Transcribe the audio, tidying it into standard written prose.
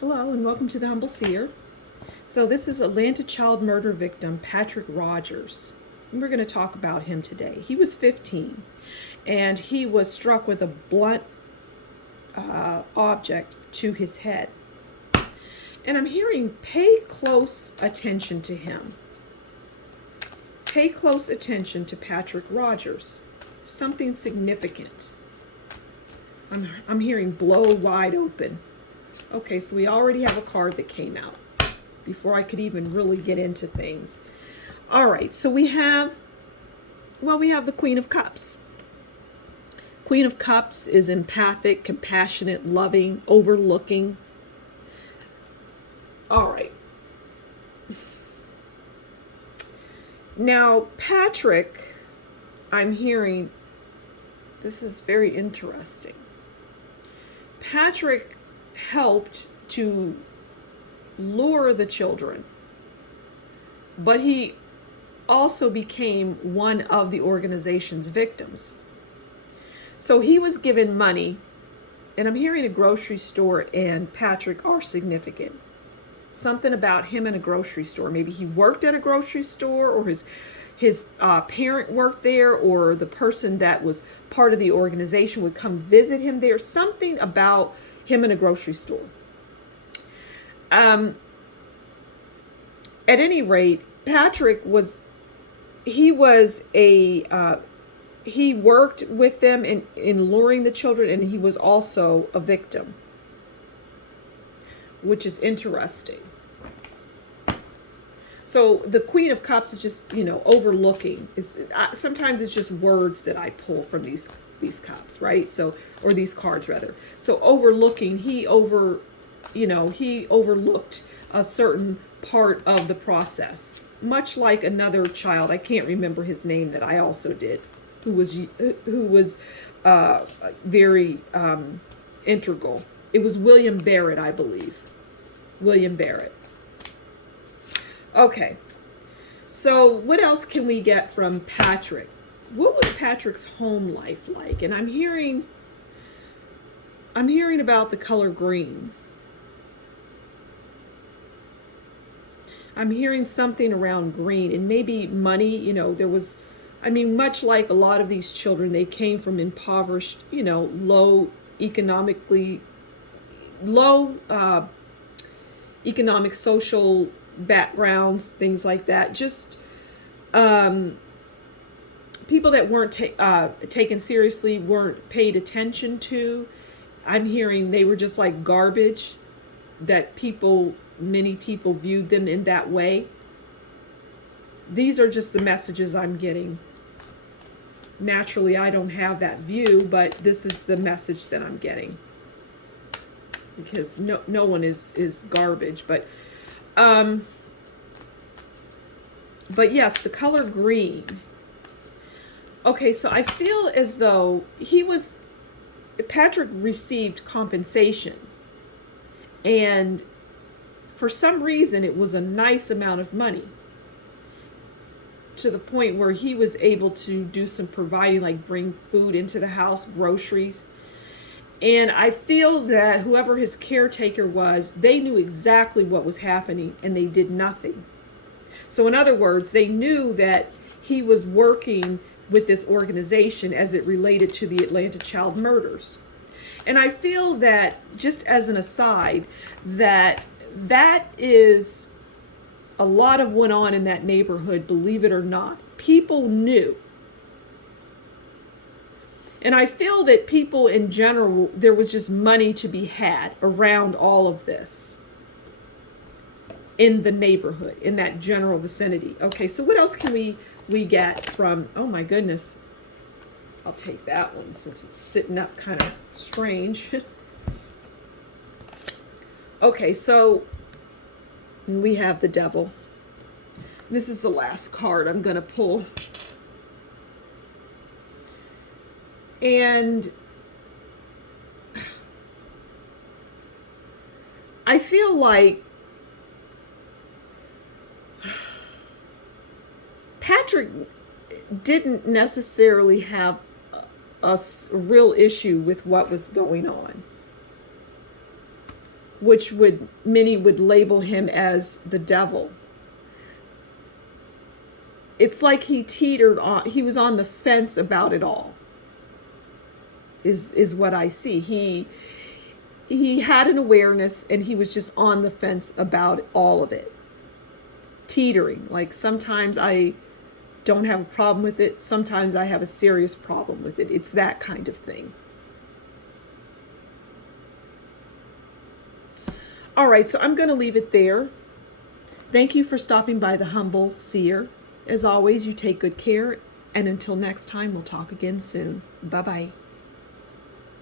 Hello and welcome to the Humble Seer. So this is Atlanta child murder victim Patrick Rogers. And we're going to talk about him today. He was 15 and he was struck with a blunt object to his head. And I'm hearing pay close attention to him. Pay close attention to Patrick Rogers. Something significant. I'm hearing blow wide open. Okay, so we already have a card that came out before I could even really get into things. All right, so we have the Queen of Cups. Queen of Cups is empathic, compassionate, loving, overlooking. All right. Now, Patrick, I'm hearing, this is very interesting. Patrick helped to lure the children, but he also became one of the organization's victims. So he was given money, and I'm hearing a grocery store and Patrick are significant. Something about him in a grocery store. Maybe he worked at a grocery store, or his parent worked there, or the person that was part of the organization would come visit him there. Something about him in a grocery store. At any rate, Patrick he worked with them in luring the children, and he was also a victim, which is interesting. So the Queen of Cups is just, overlooking. Sometimes it's just words that I pull from these cups, right? So, or these cards rather. So overlooking, he overlooked a certain part of the process, much like another child. I can't remember his name that I also did, who was very integral. It was William Barrett, I believe. William Barrett. Okay, so what else can we get from Patrick? What was Patrick's home life like? And I'm hearing about the color green. I'm hearing something around green, and maybe money. There was, much like a lot of these children, they came from impoverished, low economic, social backgrounds, things like that. Just people that weren't taken seriously, weren't paid attention to. I'm hearing they were just like garbage, that many people viewed them in that way. These are just the messages I'm getting. Naturally, I don't have that view, but this is the message that I'm getting. Because no one is garbage, but yes, the color green. Okay, so I feel as though Patrick received compensation, and for some reason it was a nice amount of money, to the point where he was able to do some providing, like bring food into the house, groceries. And I feel that whoever his caretaker was, they knew exactly what was happening, and they did nothing. So in other words, they knew that he was working with this organization as it related to the Atlanta child murders. And I feel that, just as an aside, that is a lot of went on in that neighborhood, believe it or not. People knew. And I feel that people in general, there was just money to be had around all of this in the neighborhood, in that general vicinity. Okay, so what else can we get from, oh my goodness. I'll take that one since it's sitting up kind of strange. Okay, so we have the Devil. This is the last card I'm going to pull. And I feel like Patrick didn't necessarily have a real issue with what was going on. which many would label him as the devil. It's like he he was on the fence about it all, is what I see. He had an awareness, and he was just on the fence about all of it. Teetering. Like, sometimes I don't have a problem with it. Sometimes I have a serious problem with it. It's that kind of thing. All right, so I'm going to leave it there. Thank you for stopping by the Humble Seer. As always, you take good care, and until next time, we'll talk again soon. Bye-bye.